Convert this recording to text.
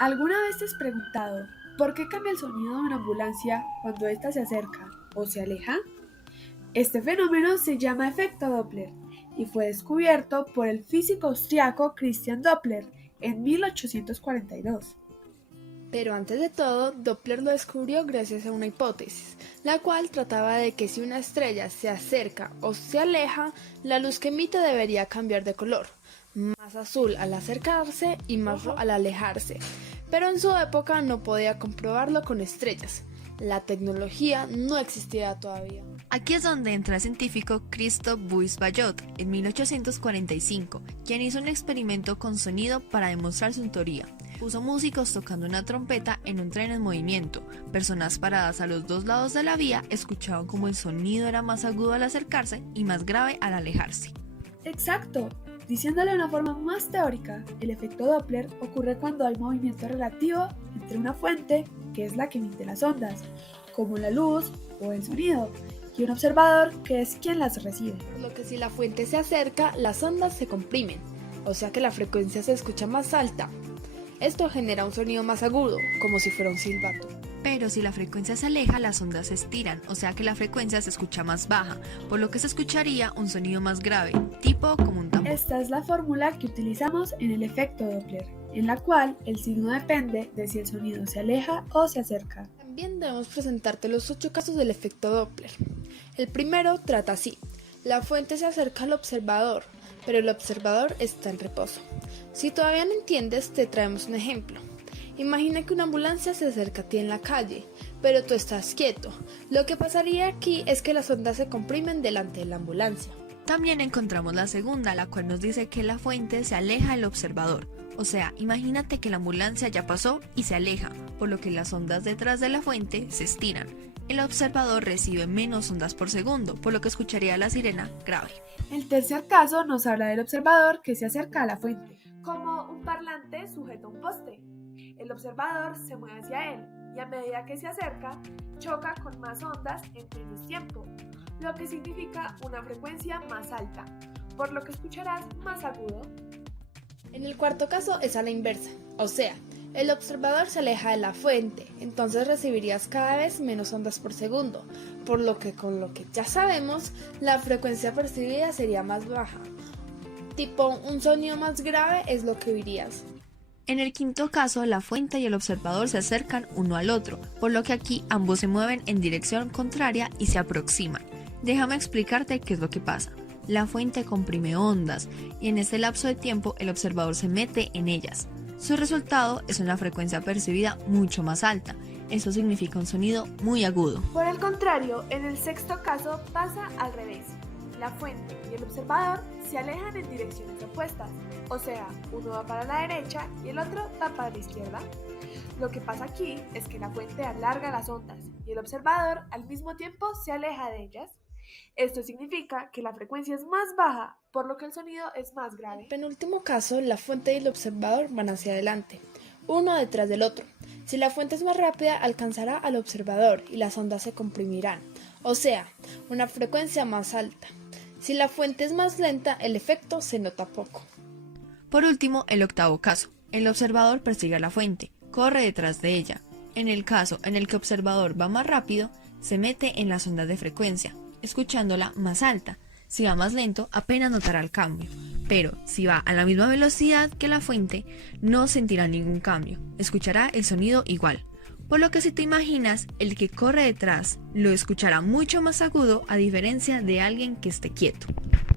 ¿Alguna vez te has preguntado por qué cambia el sonido de una ambulancia cuando ésta se acerca o se aleja? Este fenómeno se llama efecto Doppler y fue descubierto por el físico austriaco Christian Doppler en 1842. Pero antes de todo, Doppler lo descubrió gracias a una hipótesis, la cual trataba de que si una estrella se acerca o se aleja, la luz que emite debería cambiar de color, más azul al acercarse y más rojo al alejarse. Pero en su época no podía comprobarlo con estrellas. La tecnología no existía todavía. Aquí es donde entra el científico Christophe Buys-Ballot en 1845, quien hizo un experimento con sonido para demostrar su teoría. Puso músicos tocando una trompeta en un tren en movimiento. Personas paradas a los dos lados de la vía escuchaban cómo el sonido era más agudo al acercarse y más grave al alejarse. Exacto. Diciéndolo de una forma más teórica, el efecto Doppler ocurre cuando hay movimiento relativo entre una fuente, que es la que emite las ondas, como la luz o el sonido, y un observador, que es quien las recibe. Por lo que si la fuente se acerca, las ondas se comprimen, o sea que la frecuencia se escucha más alta. Esto genera un sonido más agudo, como si fuera un silbato. Pero si la frecuencia se aleja, las ondas se estiran, o sea que la frecuencia se escucha más baja, por lo que se escucharía un sonido más grave, tipo como un tambor. Esta es la fórmula que utilizamos en el efecto Doppler, en la cual el signo depende de si el sonido se aleja o se acerca. También debemos presentarte los 8 casos del efecto Doppler. El primero trata así: la fuente se acerca al observador, pero el observador está en reposo. Si todavía no entiendes, te traemos un ejemplo. Imagina que una ambulancia se acerca a ti en la calle, pero tú estás quieto. Lo que pasaría aquí es que las ondas se comprimen delante de la ambulancia. También encontramos la segunda, la cual nos dice que la fuente se aleja del observador. O sea, imagínate que la ambulancia ya pasó y se aleja, por lo que las ondas detrás de la fuente se estiran. El observador recibe menos ondas por segundo, por lo que escucharía la sirena grave. El tercer caso nos habla del observador que se acerca a la fuente, como un parlante sujeto a un poste. El observador se mueve hacia él y a medida que se acerca, choca con más ondas en menos tiempo, lo que significa una frecuencia más alta, por lo que escucharás más agudo. En el cuarto caso es a la inversa, o sea, el observador se aleja de la fuente, entonces recibirías cada vez menos ondas por segundo, por lo que con lo que ya sabemos, la frecuencia percibida sería más baja. Tipo, un sonido más grave es lo que oirías. En el quinto caso, la fuente y el observador se acercan uno al otro, por lo que aquí ambos se mueven en dirección contraria y se aproximan. Déjame explicarte qué es lo que pasa. La fuente comprime ondas y en este lapso de tiempo el observador se mete en ellas. Su resultado es una frecuencia percibida mucho más alta. Eso significa un sonido muy agudo. Por el contrario, en el sexto caso pasa al revés. La fuente y el observador se alejan en direcciones opuestas, o sea, uno va para la derecha y el otro va para la izquierda. Lo que pasa aquí es que la fuente alarga las ondas y el observador al mismo tiempo se aleja de ellas. Esto significa que la frecuencia es más baja, por lo que el sonido es más En grave. el penúltimo caso, la fuente y el observador van hacia adelante, uno detrás del otro. Si la fuente es más rápida, alcanzará al observador y las ondas se comprimirán, o sea, una frecuencia más alta. Si la fuente es más lenta, el efecto se nota poco. Por último, el octavo caso. El observador persigue a la fuente, corre detrás de ella. En el caso en el que el observador va más rápido, se mete en las ondas de frecuencia, escuchándola más alta. Si va más lento, apenas notará el cambio. Pero si va a la misma velocidad que la fuente, no sentirá ningún cambio. Escuchará el sonido igual. Por lo que si te imaginas, el que corre detrás lo escuchará mucho más agudo a diferencia de alguien que esté quieto.